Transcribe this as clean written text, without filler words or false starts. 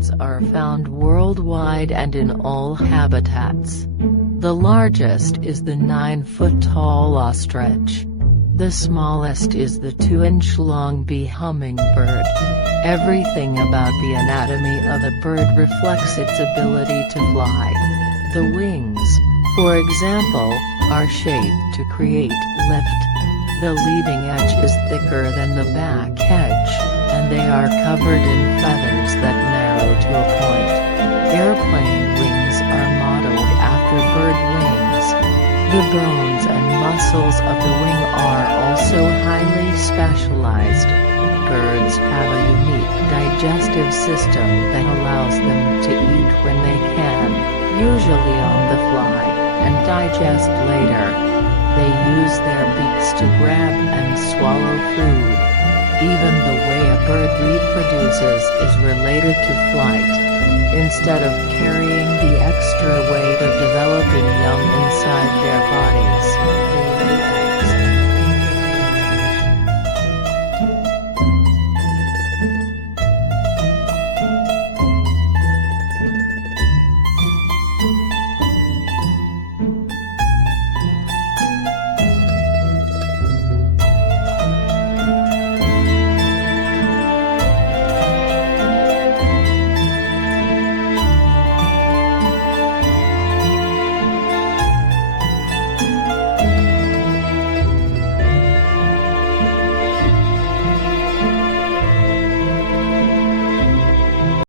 birds are found worldwide and in all habitats. The largest is the 9-foot-tall ostrich. The smallest is the 2-inch-long bee hummingbird. Everything about the anatomy of a bird reflects its ability to fly. The wings, for example, are shaped to create lift. The leading edge is thicker than the back edge, and they are covered in feathers that narrow to a point. Airplane wings are modeled after bird wings. The bones and muscles of the wing are also highly specialized. Birds have a unique digestive system that allows them to eat when they can, usually on the fly, and digest later. They use their beaks to grab and swallow food. Even the way a bird reproduces is related to flight. Instead of carrying the extra weight of developing young inside their bodies, they lay eggs.